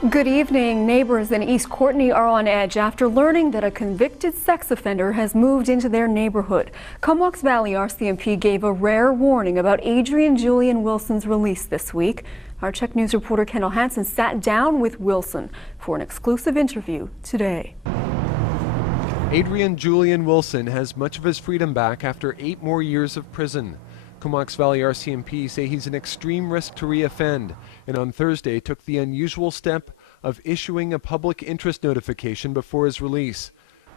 Good evening. Neighbors in East Courtenay are on edge after learning that a convicted sex offender has moved into their neighborhood. Comox Valley RCMP gave a rare warning about Adrian Julian Wilson's release this week. Our Check News reporter Kendall Hansen sat down with Wilson for an exclusive interview today. Adrian Julian Wilson has much of his freedom back after 8 more years of prison. Comox Valley RCMP say he's an extreme risk to reoffend, and on Thursday took the unusual step of issuing a public interest notification before his release.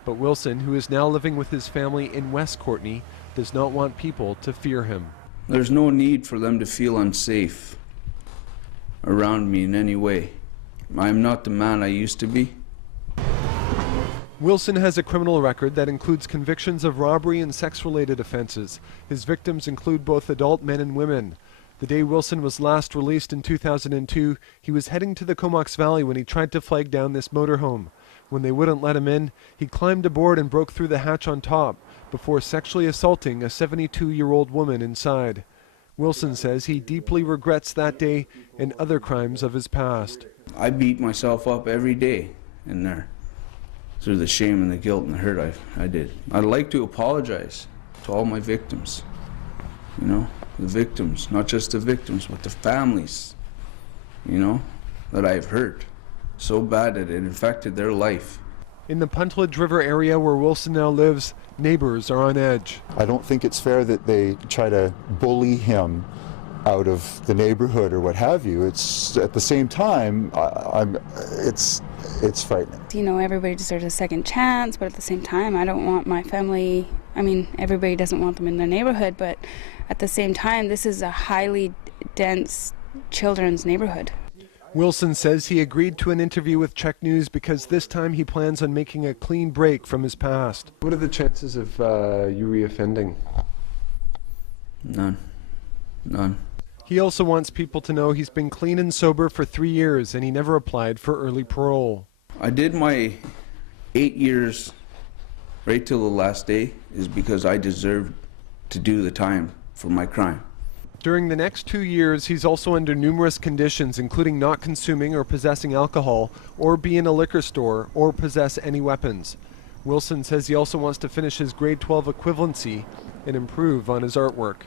But Wilson, who is now living with his family in West Courtenay, does not want people to fear him. There's no need for them to feel unsafe around me in any way. I'm not the man I used to be. Wilson has a criminal record that includes convictions of robbery and sex-related offenses. His victims include both adult men and women. The day Wilson was last released in 2002, he was heading to the Comox Valley when he tried to flag down this motorhome. When they wouldn't let him in, he climbed aboard and broke through the hatch on top before sexually assaulting a 72-year-old woman inside. Wilson says he deeply regrets that day and other crimes of his past. I beat myself up every day in there through the shame and the guilt and the hurt I did. I'd like to apologize to all my victims. You know, the victims, not just the victims, but the families, you know, that I've hurt so bad that it affected their life. In the Puntledge River area where Wilson now lives, neighbors are on edge. I don't think it's fair that they try to bully him out of the neighborhood or what have you. It's at the same time, it's frightening. You know, everybody deserves a second chance, but at the same time, I don't want my family, I mean, everybody doesn't want them in their neighborhood, but at the same time, this is a highly dense children's neighborhood. Wilson says he agreed to an interview with Check News because this time he plans on making a clean break from his past. What are the chances of you reoffending? None. None. He also wants people to know he's been clean and sober for 3 years and he never applied for early parole. I did my 8 years right till the last day is because I deserved to do the time for my crime. During the next 2 years, he's also under numerous conditions, including not consuming or possessing alcohol, or be in a liquor store, or possess any weapons. Wilson says he also wants to finish his grade 12 equivalency and improve on his artwork.